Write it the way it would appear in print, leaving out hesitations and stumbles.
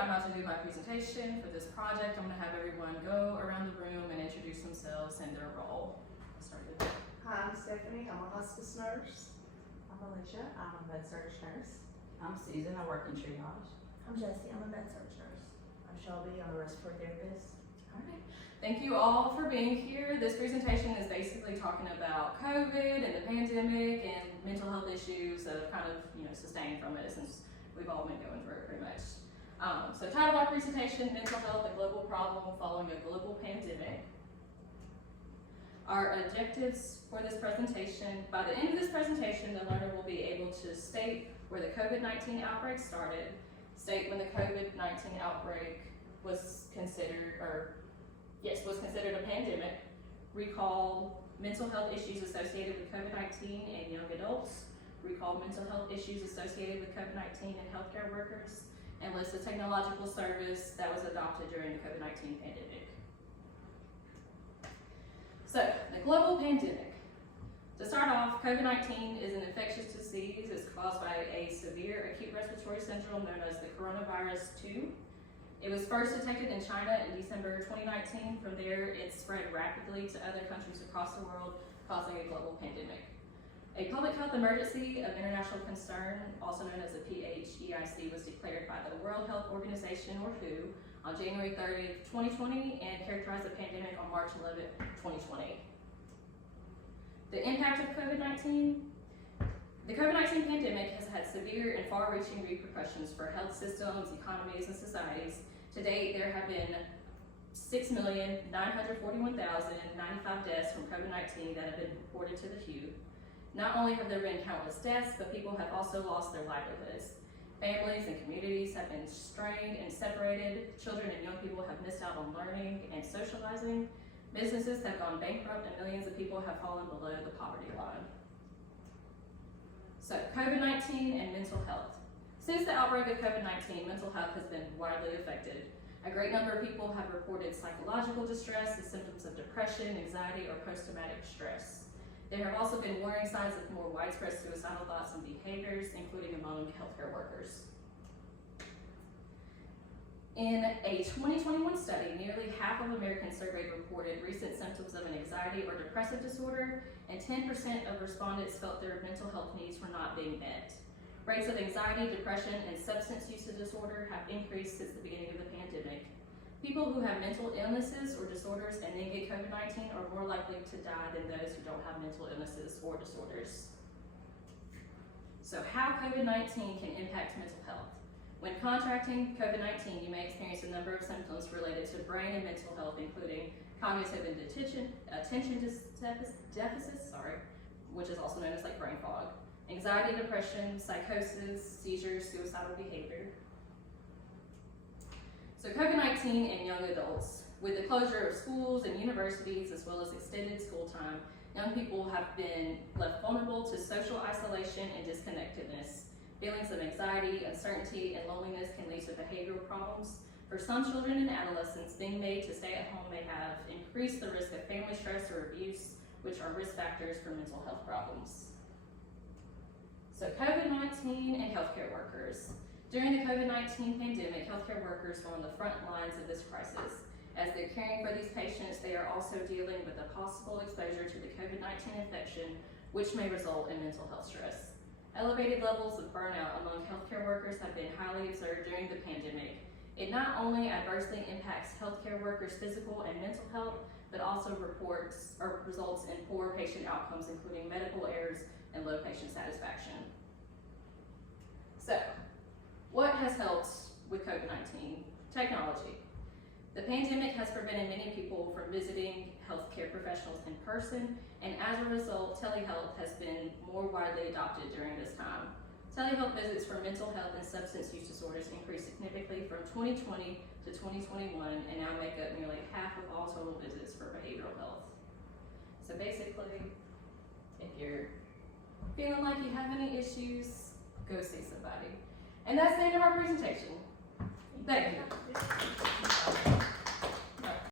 I'm about to do my presentation for this project. I'm going to have everyone go around the room and introduce themselves and their role. Let's start with you. Hi, I'm Stephanie. I'm a hospice nurse. I'm Alicia. I'm a med-surg nurse. I'm Susan. I work in triage. I'm Jessie. I'm a med-surg nurse. I'm Shelby. I'm a respiratory therapist. All right. Thank you all for being here. This presentation is basically talking about COVID and the pandemic and mental health issues that have kind of, sustained from it since we've all been going through it pretty much. So title of our presentation, Mental Health, a Global Problem Following a Global Pandemic. Our objectives for this presentation: by the end of this presentation, the learner will be able to state where the COVID-19 outbreak started, state when the COVID-19 outbreak was considered a pandemic, recall mental health issues associated with COVID-19 and young adults, recall mental health issues associated with COVID-19 and healthcare workers, and list a technological service that was adopted during the COVID-19 pandemic. So, the global pandemic. To start off, COVID-19 is an infectious disease. It's caused by a severe acute respiratory syndrome known as the coronavirus 2. It was first detected in China in December 2019. From there, it spread rapidly to other countries across the world, causing a global pandemic. A public health emergency of international concern, also known as the PHEIC, was declared by the World Health Organization, or WHO, on January 30th, 2020, and characterized the pandemic on March 11th, 2020. The impact of COVID-19. The COVID-19 pandemic has had severe and far-reaching repercussions for health systems, economies, and societies. To date, there have been 6,941,095 deaths from COVID-19 that have been reported to the WHO. Not only have there been countless deaths, but people have also lost their livelihoods. Families and communities have been strained and separated. Children and young people have missed out on learning and socializing. Businesses have gone bankrupt, and millions of people have fallen below the poverty line. So, COVID-19 and mental health. Since the outbreak of COVID-19, mental health has been widely affected. A great number of people have reported psychological distress as symptoms of depression, anxiety, or post-traumatic stress. There have also been warning signs of more widespread suicidal thoughts and behaviors, including among healthcare workers. In a 2021 study, nearly half of Americans surveyed reported recent symptoms of an anxiety or depressive disorder, and 10% of respondents felt their mental health needs were not being met. Rates of anxiety, depression, and substance use disorder have increased since the beginning of the pandemic. People who have mental illnesses or disorders and then get COVID-19 are more likely to die than those who don't have mental illnesses or disorders. So how COVID-19 can impact mental health. When contracting COVID-19, you may experience a number of symptoms related to brain and mental health, including cognitive and attention deficits, which is also known as brain fog, anxiety, depression, psychosis, seizures, suicidal behavior. So COVID-19 and young adults. With the closure of schools and universities, as well as extended school time, young people have been left vulnerable to social isolation and disconnectedness. Feelings of anxiety, uncertainty, and loneliness can lead to behavioral problems. For some children and adolescents, being made to stay at home may have increased the risk of family stress or abuse, which are risk factors for mental health problems. So COVID-19 and healthcare workers. During the COVID-19 pandemic, healthcare workers were on the front lines of this crisis. As they're caring for these patients, they are also dealing with a possible exposure to the COVID-19 infection, which may result in mental health stress. Elevated levels of burnout among healthcare workers have been highly observed during the pandemic. It not only adversely impacts healthcare workers' physical and mental health, but also results in poor patient outcomes, including medical errors and low patient satisfaction. So, what has helped with COVID-19? Technology. The pandemic has prevented many people from visiting healthcare professionals in person, and as a result, telehealth has been more widely adopted during this time. Telehealth visits for mental health and substance use disorders increased significantly from 2020 to 2021 and now make up nearly half of all total visits for behavioral health. So basically, if you're feeling like you have any issues, go see somebody. And that's the end of our presentation. Thank you.